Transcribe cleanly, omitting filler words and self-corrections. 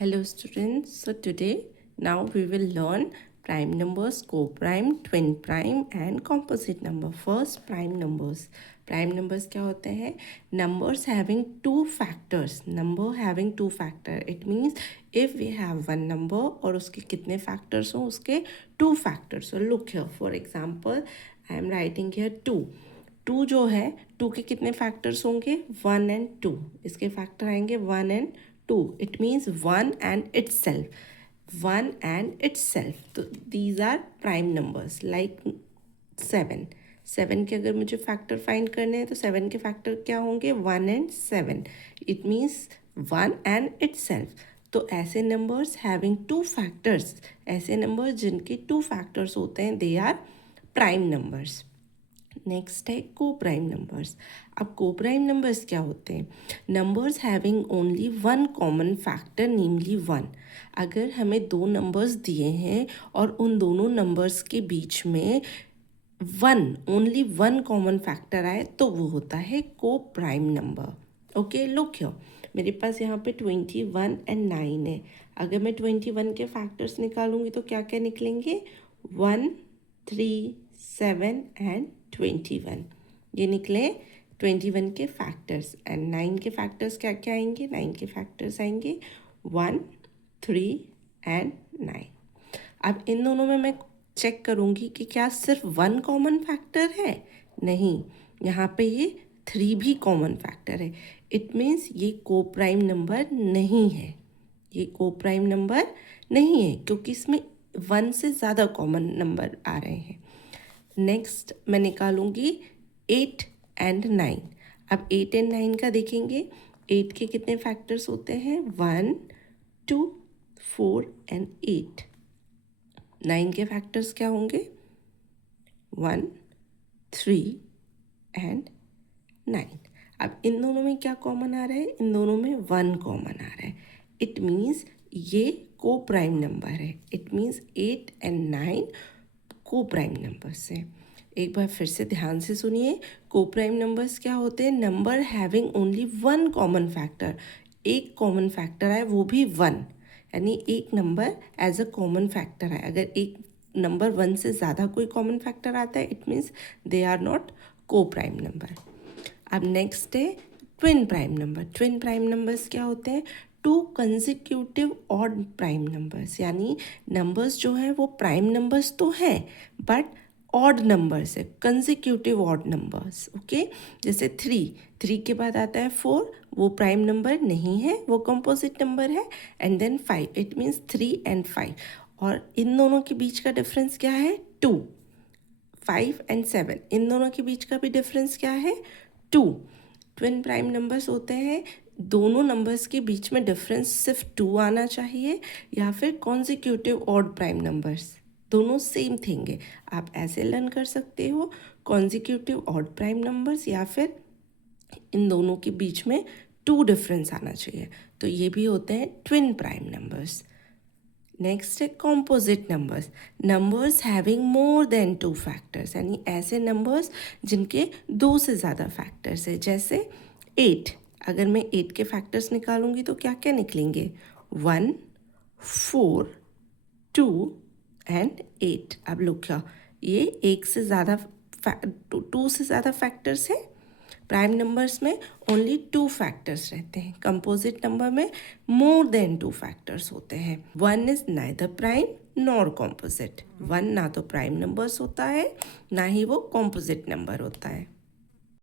Hello students, so today now we will learn prime numbers, co-prime, twin prime and composite number. First prime numbers. Prime numbers क्या होते हैं? Numbers having two factors. Number having two factor. It means if we have one number और उसके कितने factors हों, उसके two factors. So look here, for example, I am writing here 2. 2 जो है 2 के कितने फैक्टर्स होंगे 1 एंड 2. इसके फैक्टर आएंगे 1 and 2. It means 1 and itself 1 and itself. तो these are prime numbers like 7 के अगर मुझे फैक्टर फाइंड करने हैं तो 7 के फैक्टर क्या होंगे 1 and 7. It means 1 and itself. तो ऐसे नंबर्स हैविंग टू फैक्टर्स, ऐसे नंबर्स जिनके टू फैक्टर्स होते हैं they are prime numbers. Next है को प्राइम नंबर्स. अब को प्राइम नंबर्स क्या होते हैं? Numbers having only one common factor namely 1. अगर हमें दो नंबर्स दिए हैं और उन दोनों नंबर्स के बीच में ओनली वन कॉमन फैक्टर आए तो वो होता है coprime number. Okay, look here, मेरे पास यहाँ पे 21 एंड 9 है. अगर मैं 21 के फैक्टर्स निकालूंगी तो क्या क्या निकलेंगे 1, 3, 7 एंड 21. ये निकले 21 के फैक्टर्स. एंड 9 के फैक्टर्स क्या क्या आएंगे? 9 के फैक्टर्स आएंगे 1, 3 एंड 9. अब इन दोनों में मैं चेक करूँगी कि क्या सिर्फ 1 कॉमन फैक्टर है. नहीं, यहाँ पे ये 3 भी कॉमन फैक्टर है. इट मीन्स ये को प्राइम नंबर नहीं है. ये को प्राइम नंबर नहीं है क्योंकि इसमें 1 से ज़्यादा कॉमन नंबर आ रहे हैं. नेक्स्ट मैं निकालूंगी 8 एंड 9. अब 8 एंड 9 का देखेंगे. 8 के कितने फैक्टर्स होते हैं 1, 2, 4 एंड 8. 9 के फैक्टर्स क्या होंगे 1, 3 एंड 9. अब इन दोनों में क्या कॉमन आ रहा है? इन दोनों में 1 कॉमन आ रहा है. इट मीन्स ये को प्राइम नंबर है. इट मीन्स 8 एंड 9 को प्राइम नंबर्स हैं. एक बार फिर से ध्यान से सुनिए. को प्राइम नंबर्स क्या होते हैं? Number having only one common factor. एक कॉमन फैक्टर है वो भी 1, यानी एक number as a common factor है. अगर एक नंबर 1 से ज़्यादा कोई कॉमन फैक्टर आता है it means they are not coprime number. अब नेक्स्ट है twin prime number. Twin prime numbers क्या होते हैं? 2 कंसेक्यूटिव ऑड प्राइम नंबर्स. यानी नंबर्स जो हैं वो प्राइम नंबर्स तो हैं बट ऑड नंबर्स है, कंसेक्यूटिव ऑड नंबर्स. ओके, जैसे 3 के बाद आता है 4, वो प्राइम नंबर नहीं है, वो कंपोजिट नंबर है. And then 5, it means 3 and 5. और इन दोनों के बीच का डिफरेंस क्या है 2. 5 एंड 7 इन दोनों के बीच का भी डिफरेंस क्या है 2. ट्विन प्राइम नंबर्स होते हैं दोनों नंबर्स के बीच में डिफरेंस सिर्फ 2 आना चाहिए या फिर कॉन्जिक्यूटिव ऑड प्राइम नंबर्स. दोनों सेम थिंग है. आप ऐसे लर्न कर सकते हो कॉन्जिक्यूटिव ऑड प्राइम नंबर्स या फिर इन दोनों के बीच में 2 डिफरेंस आना चाहिए. तो ये भी होते हैं ट्विन प्राइम नंबर्स. नेक्स्ट है composite numbers. Numbers having more than 2 factors. यानी ऐसे नंबर्स जिनके 2 से ज़्यादा फैक्टर्स है. जैसे 8. अगर मैं 8 के फैक्टर्स निकालूंगी तो क्या क्या निकलेंगे 1, 4, 2 एंड 8. अब लुक क्या, ये 1 से ज़्यादा 2 से ज़्यादा फैक्टर्स हैं. प्राइम नंबर्स में ओनली 2 फैक्टर्स रहते हैं. कंपोजिट नंबर में मोर देन 2 फैक्टर्स होते हैं. 1 is neither prime nor composite. 1 ना तो प्राइम नंबर्स होता है ना ही वो कॉम्पोजिट नंबर होता है.